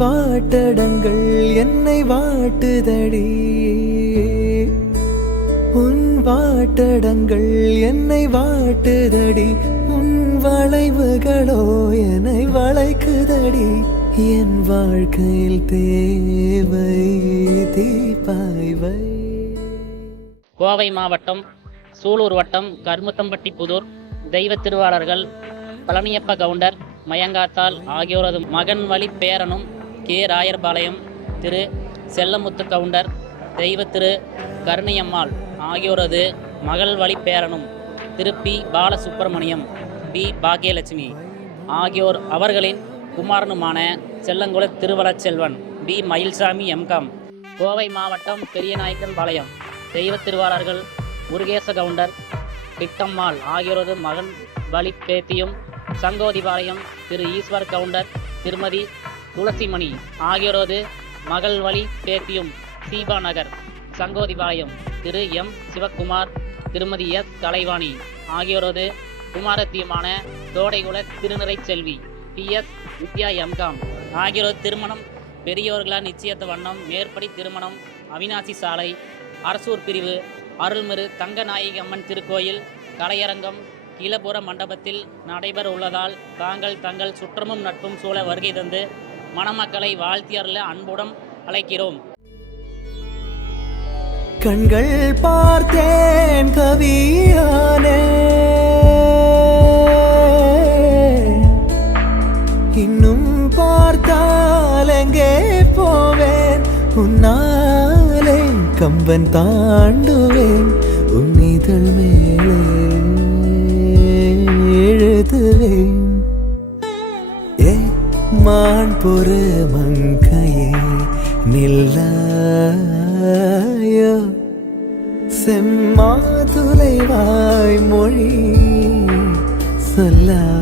வாட்டடங்கள் என்னை வாட்டுதடி, உன் வாட்டடங்கள் என்னை வாட்டுதடி, உன் வளைவுகளோ என்னை வளைக்குதடி, என் வாழ்க்கையில் தேவை தீபாய்வை. கோவை மாவட்டம் சூலூர் வட்டம் கருமுத்தம்பட்டி புதூர் தெய்வ திருவாளர்கள் பழனியப்ப கவுண்டர் மயங்காத்தாள் ஆகியோரது மகன் வழி பேரனும் கே ராயர்பாளையம் திரு செல்லமுத்து கவுண்டர் தெய்வ திரு கருணையம்மாள் ஆகியோரது மகள் வழி பேரனும் திரு பி பாலசுப்பிரமணியம் பி பாக்கியலட்சுமி ஆகியோர் அவர்களின் குமாரனுமான செல்லங்குள திருவளச்செல்வன் பி மயில்சாமி எம்காம். கோவை மாவட்டம் பெரியநாயக்கன் பாளையம் தெய்வ திருவாளர்கள் முருகேச கவுண்டர் கிட்டம்மாள் ஆகியோரது மகன் வழி பேத்தியும் சங்கோதிபாளையம் திரு ஈஸ்வர் கவுண்டர் திருமதி துளசிமணி ஆகியோரது மகள் வழி பேத்தியும் சீபா நகர் சங்கோதிபாளையம் திரு எம் சிவக்குமார் திருமதி எஸ் கலைவாணி ஆகியோரது குமாரத்தியுமான தோடைகுல திருநிறை செல்வி பி எஸ் வித்யா எம்காம் ஆகியோரது திருமணம் பெரியோர்களால் நிச்சயத்த வண்ணம் மேற்படி திருமணம் அவினாசி சாலை அரசூர் பிரிவு அருள்மிகு தங்கநாயகி அம்மன் திருக்கோயில் கலையரங்கம் கீழப்புற மண்டபத்தில் நடைபெற உள்ளதால் தாங்கள் தங்கள் சுற்றமும் நட்பும் சூழ வருகை தந்து மணமக்களை வாழ்த்தி அருள அன்புடன் அழைக்கிறோம். கண்கள் பார்த்தேன் கவியானே, இன்னும் பார்த்தால் எங்கே போவேன், உன்னாலே கம்பன் தாண்டுவேன், உன்னிதழ் மேலே எழுதுவேன். ஏ மான் பொறு மங்கையே நில்லாயோ, செம்மாதுளை வாய் மொழி சொல்லாயோ.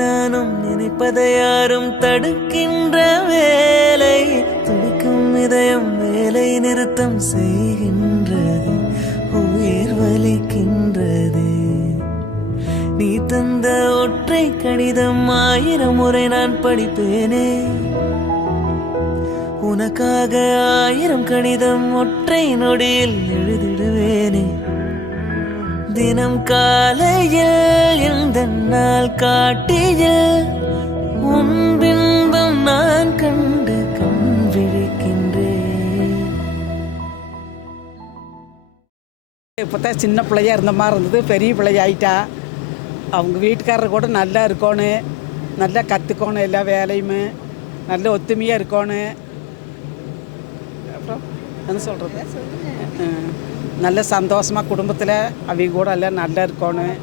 நானும் நினைப்பதை யாரும் தடுக்கின்ற வேலை துடிக்கும் இதயம் வேலை நிறுத்தம் செய்கின்றது உயிர் வலிக்கின்றது நீ தந்த ஒற்றை கடிதம் 1000 முறை நான் படிப்பேனே உனக்காக 1000 கடிதம் ஒற்றை நொடியில் எழுதிடுவேனே தினம் காலையில் இந்த நாள் காட்டியில் உன் பின்பம் நான் கண்டு கண் விழிக்கின்றேன். இப்போதான் சின்ன பிள்ளையா இருந்த மாதிரி இருந்தது, பெரிய பிள்ளையாயிட்டா. அவங்க வீட்டுக்காரர் கூட நல்லா இருக்கணும், நல்லா கற்றுக்கணும், எல்லா வேலையுமே நல்ல ஒத்துமையாக இருக்கணும். அப்புறம் என்ன சொல்கிறது, நல்ல சந்தோஷமாக குடும்பத்தில் அவங்க கூட எல்லாம் நல்லா இருக்கணும்.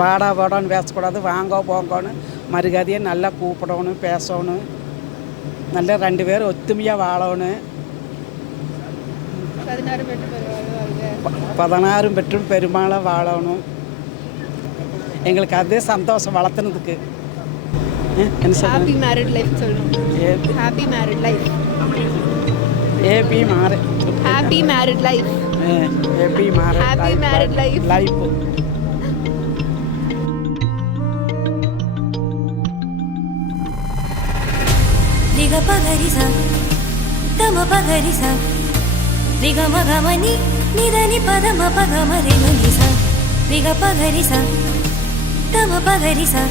வாடா வாடான்னு பேசக்கூடாது, வாங்க போங்கணும், மறுகதையை நல்லா கூப்பிடணும், பேசணும், நல்லா 2 பேரும் ஒத்துமையாக வாழணும். 16 பெற்றும் பெருமாளை வாழணும். எங்களுக்கு அதே சந்தோஷம் வளர்த்துனதுக்கு. ஹாப்பி மேரிட் லைஃப் சொல்லணும். Happy married life. Happy married life. Happy married life. ரிக பகரிசா தம பகரிசா ரிக மகமணி நிதனி பதம பகமரி மனிசா ரிக பகரிசா தம பகரிசா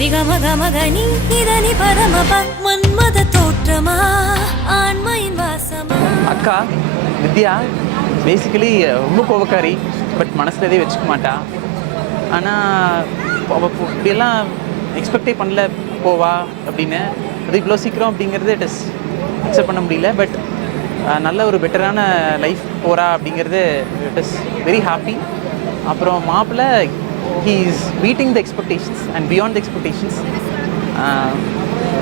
ரிக மகமகனி நிதனி பதம மன்மத தோற்றமா ஆண்மையின் வாசமா. அக்கா வித்யா பேசிக்கலி ரொம்ப கோபக்காரி, பட் மனசில் எதையும் வச்சுக்க மாட்டா. ஆனால் இப்படியெல்லாம் எக்ஸ்பெக்டே பண்ணல போவா அப்படின்னு. அது இவ்வளோ சீக்கிரம் அப்படிங்கிறது இட் இஸ் அக்செப்ட் பண்ண முடியல. பட் நல்ல ஒரு பெட்டரான லைஃப் போகிறா அப்படிங்கிறது இட் இஸ் வெரி ஹாப்பி. அப்புறம் மாப்பிள்ளை he is meeting the expectations and beyond the expectations.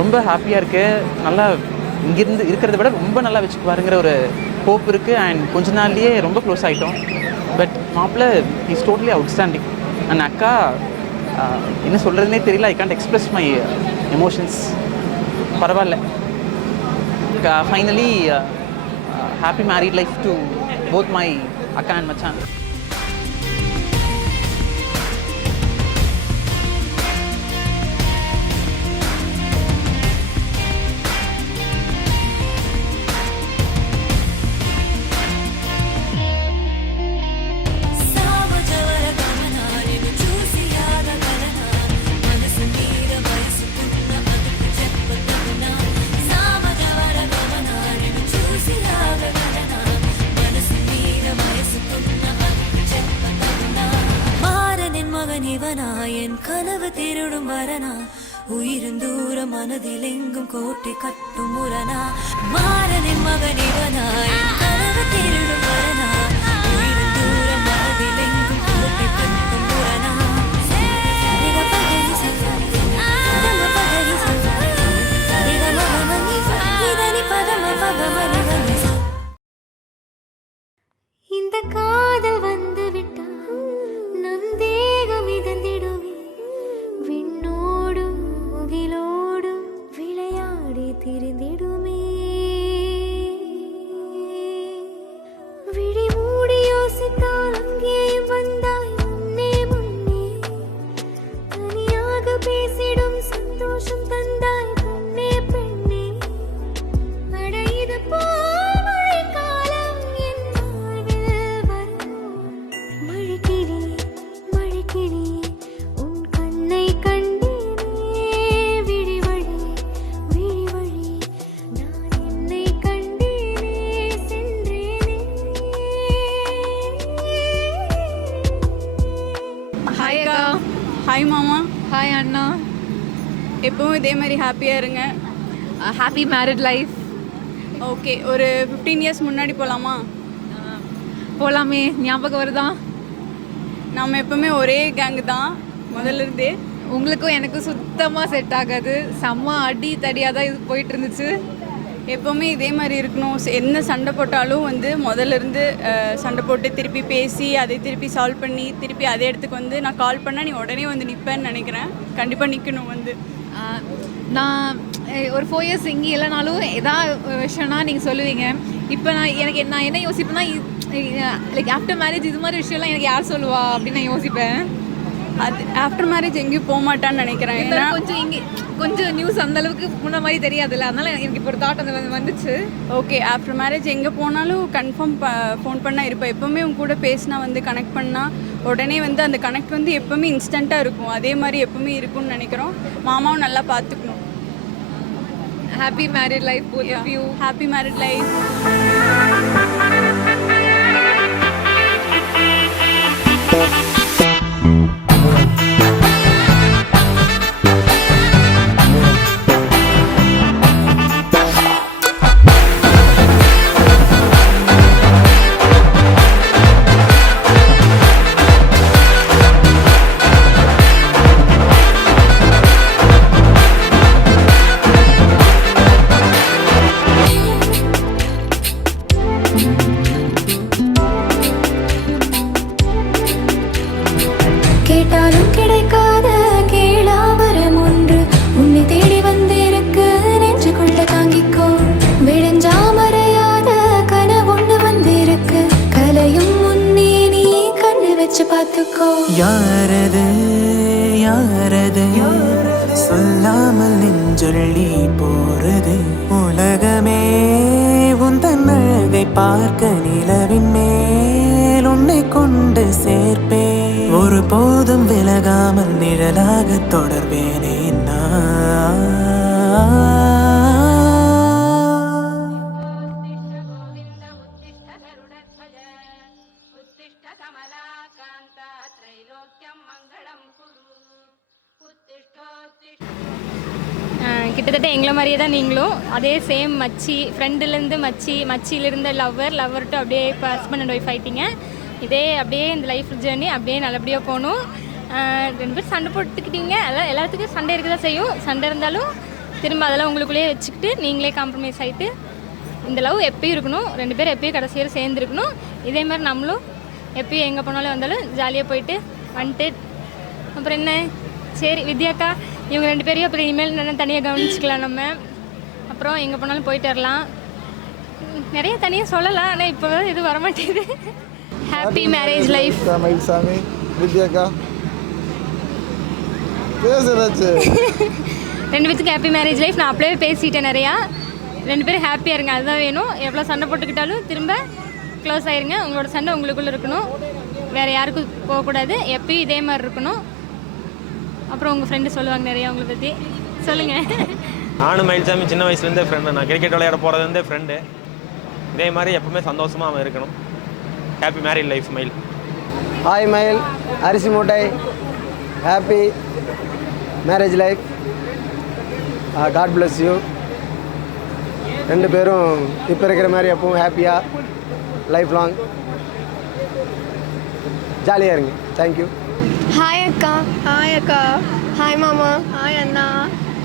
ரொம்ப ஹாப்பியாக இருக்குது. நல்லா இங்கேருந்து இருக்கிறத விட ரொம்ப நல்லா வச்சுக்குவாருங்கிற ஒரு ஹோப் இருக்குது. அண்ட் கொஞ்ச நாள்லேயே ரொம்ப க்ளோஸ் ஆகிட்டோம். பட் மாப்பிள்ளை இஸ் டோட்டலி அவுட்ஸ்டாண்டிங். அண்ட் அக்கா என்ன சொல்கிறதுனே தெரியல. I can't express my emotions. பரவாயில்ல. Finally happy married life to both my அக்கா அண்ட் மச்சான். என் கனவு திருடும் வரனா உயிரும் தூர மனதில் எங்கும் கோட்டை கட்டும் முரணா மாறனின் மகன் இவனா என் கனவு திருடும் வரனா உயிரும் தூர மனதில் எங்கும் கோட்டை கட்டும் முரணா. இந்த காதல் வந்து விட்டால் நம் தேகம் இதந்திடுமே விண்ணோடும் முகிலோடும் விளையாடி திரிந்திடுமே. விழி மூடி யோசித்தால் அங்கேயும் வந்தாய் முன்னே முன்னே தனியாக பேசிடும் சந்தோஷம் தந்தாய் பெண்ணே பெண்ணே. அட இது ஹாய் மாமா. ஹாய் அண்ணா. எப்பவும் இதே மாதிரி ஹாப்பியாக இருங்க. Happy married life. ஓகே, ஒரு 15 இயர்ஸ் முன்னாடி போகலாமா? போகலாமே. ஞாபகம் வருதா? நம்ம எப்பவுமே ஒரே கேங்கு தான் முதல்ல இருந்தே. உங்களுக்கும் எனக்கும் சுத்தமாக செட் ஆகாது. செம்ம அடி தடியாக தான் இது போயிட்டு இருந்துச்சு. எப்போவுமே இதே மாதிரி இருக்கணும். என்ன சண்டை போட்டாலும் வந்து முதல்ல இருந்து சண்டை போட்டு திருப்பி பேசி அதை திருப்பி சால்வ் பண்ணி திருப்பி அதே இடத்துக்கு வந்து நான் கால் பண்ணால் நீ உடனே வந்து நிற்பேன்னு நினைக்கிறேன். கண்டிப்பாக நிற்கணும் வந்து. நான் ஒரு 4 இயர்ஸ் இங்கே இல்லைனாலும் எதாவது விஷயம்னா நீங்கள் சொல்லுவீங்க. இப்போ நான் என்ன யோசிப்பேன்னா லைக் ஆஃப்டர் மேரேஜ் இது மாதிரி விஷயம்லாம் எனக்கு யார் சொல்லுவா அப்படின்னு நான் யோசிப்பேன். அது ஆஃப்டர் மேரேஜ் எங்கேயும் போக மாட்டான்னு நினைக்கிறேன். ஏன்னா கொஞ்சம் நியூஸ் அந்த அளவுக்கு முன்ன மாதிரி தெரியாதுல்ல, அதனால எனக்கு இப்போ ஒரு தாட் அந்த வந்துச்சு. ஓகே, ஆஃப்டர் மேரேஜ் எங்கே போனாலும் கன்ஃபார்ம் ஃபோன் பண்ணால் இருப்பேன். எப்போவுமே உங்க கூட பேசினா வந்து கனெக்ட் பண்ணால் உடனே வந்து அந்த கனெக்ட் வந்து எப்போவுமே இன்ஸ்டண்ட்டாக இருக்கும். அதே மாதிரி எப்போவுமே இருக்கும்னு நினைக்கிறோம். மாமாவும் நல்லா பார்த்துக்கணும். Happy married life both of you. Happy married life. கேட்டாலும் கிடைக்காத கேளாவரம் ஒன்று உன்னை தேடி வந்திருக்கு, நெஞ்சுக்குள்ள தாங்கிக்கோ. விழிஞ்சா மறையாத கனவொன்று வந்திருக்கு, கலையும் முன்னே நீ கண்ணு வச்சு பார்த்துக்கோ. யாரது யாரது சொல்லாமல் நெஞ்சொல்லி போறது, உலகமே உந்தன் அழகை பார்க்க நிலவின் மேல் உன்னை கொண்டு சேர்ப்பேன். ஒரு போதும் விலகாமல் நிழலாக தொடர்வேனே நான். கிட்டத்தட்ட எங்களை மாதிரியே தான் நீங்களும். அதே சேம் மச்சி, ஃப்ரெண்டுலேருந்து மச்சியிலேருந்து லவ்வர் டு அப்படியே இப்போ ஹஸ்பண்ட் அண்ட் ஒய்ஃப் ஆகிட்டீங்க. இதே அப்படியே இந்த லைஃப் ஜேர்னி அப்படியே நல்லபடியாக போகணும். 2 பேர் சண்டை போட்டுக்கிட்டீங்க. எல்லாத்துக்கும் சண்டை இருக்க தான் செய்யும். சண்டை இருந்தாலும் திரும்ப அதெல்லாம் உங்களுக்குள்ளேயே வச்சுக்கிட்டு நீங்களே காம்ப்ரமைஸ் ஆகிட்டு இந்த லவ் எப்பயும் இருக்கணும். 2 பேரும் எப்பயும் கடைசியில் சேர்ந்துருக்கணும். இதே மாதிரி நம்மளும் எப்பயும் எங்கே போனாலும் வந்தாலும் ஜாலியாக போயிட்டு வந்துட்டு அப்புறம் என்ன. சரி வித்யாக்கா, இவங்க 2 பேரையும் அப்புறம் இனிமேல் என்ன தனியாக கவனிச்சிக்கலாம் நம்ம. அப்புறம் எங்கே போனாலும் போயிட்டு வரலாம். நிறைய தனியாக சொல்லலாம், ஆனால் இப்போ எதுவும் வரமாட்டேங்குது. Happy marriage life. மயில்சாமி, வித்யாக்கா பேசுறாச்சு. 2 பேத்துக்கு ஹாப்பி மேரேஜ் லைஃப். நான் அப்படியே பேசிட்டேன் நிறையா. 2 பேரும் ஹாப்பியாக இருங்க, அதுதான் வேணும். எவ்வளோ சண்டை போட்டுக்கிட்டாலும் திரும்ப க்ளோஸ் ஆயிருங்க. உங்களோட சண்டை உங்களுக்குள்ளே இருக்கணும், வேறு யாருக்கும் போகக்கூடாது. எப்பயும் இதே மாதிரி இருக்கணும். அப்புறம் உங்கள் ஃப்ரெண்டு சொல்லுவாங்க நிறையா உங்களை பற்றி. சொல்லுங்கள். நானும் மயில்சாமி சின்ன வயசுலேருந்தே ஃப்ரெண்டு. நான் கிரிக்கெட் விளையாட போகிறதுலேருந்தே ஃப்ரெண்டு. இதே மாதிரி எப்பவுமே சந்தோஷமாக அவன் இருக்கணும். Happy married life Mayil. Hi Mayil, அரிசி மூட்டை. Happy marriage life. God bless you. 2 பேரும் இப்போ இருக்கிற மாதிரி எப்பவும் ஹாப்பியாக லைஃப் லாங் ஜாலியாக இருங்க. தேங்க்யூ. ஹாய் அக்கா. ஹாய் அக்கா. ஹாய் மாமா. ஹாய் அண்ணா.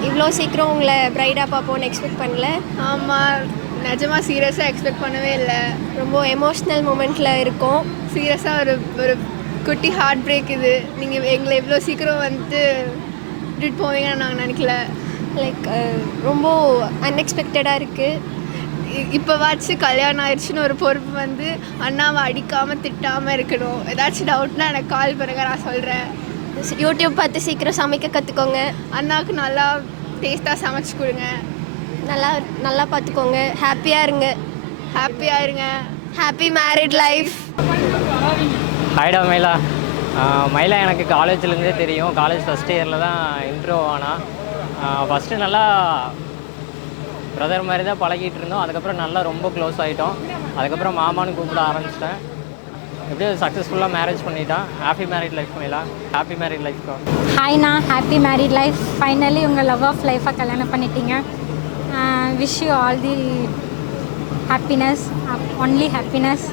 இவ்வளோ சீக்கிரம் உங்களை ப்ரைடாக பார்ப்போன்னு எக்ஸ்பெக்ட் பண்ணல. ஆமாம், நிஜமாக சீரியஸாக எக்ஸ்பெக்ட் பண்ணவே இல்லை. ரொம்ப எமோஷ்னல் மூமெண்ட்டில் இருக்கோம். சீரியஸாக ஒரு குட்டி ஹார்ட் பிரேக் இது. நீங்கள் எங்களை இவ்வளோ சீக்கிரம் வந்து விட்டுட்டு போவீங்கன்னு நாங்கள் நினைக்கல. லைக் ரொம்ப அன்எக்ஸ்பெக்டடாக இருக்குது. இப்போ வாச்சு கல்யாணம் ஆயிடுச்சுன்னு ஒரு பொறுப்பு வந்து அண்ணாவை அடிக்காமல் திட்டாமல் இருக்கணும். ஏதாச்சும் டவுட்னா எனக்கு கால் பண்ணுங்க, நான் சொல்கிறேன். யூடியூப் பார்த்து சீக்கிரம் சமைக்க கற்றுக்கோங்க. அண்ணாவுக்கு நல்லா டேஸ்ட்டாக சமைச்சு கொடுங்க. நல்லா பார்த்துக்கோங்க. ஹாப்பியாக இருங்க. ஹாப்பியாக இருங்க. Happy married life. ஹாய்டா மயிலா. மயிலா எனக்கு காலேஜ்லேருந்தே தெரியும். காலேஜ் ஃபஸ்ட் இயரில் தான் இன்ட்ரோ ஆனால் ஃபஸ்ட்டு நல்லா பிரதர் மாதிரி தான் பழகிட்டு இருந்தோம். அதுக்கப்புறம் நல்லா ரொம்ப க்ளோஸ் ஆகிட்டோம். அதுக்கப்புறம் மாமான்னு கூப்பிட ஆரம்பிச்சிட்டேன். எப்படியோ சக்ஸஸ்ஃபுல்லாக மேரேஜ் பண்ணிட்டான். ஹாப்பி மேரிட் லைஃப் மயிலா. Happy married life. ஹாய்ண்ணா, ஹாப்பி மேரிட் லைஃப். ஃபைனலி உங்கள் லவ் ஆஃப் லைஃபாக கல்யாணம் பண்ணிட்டீங்க. Wish you all the happiness, only happiness.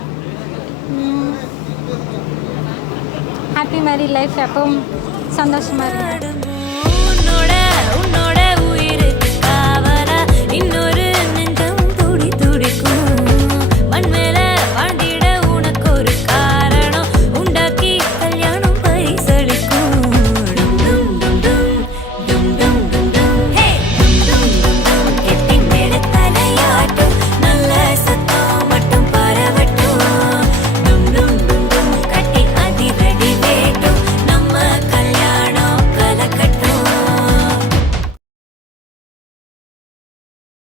Happy married life எப்பவும் சந்தோஷமாக இருக்கும்.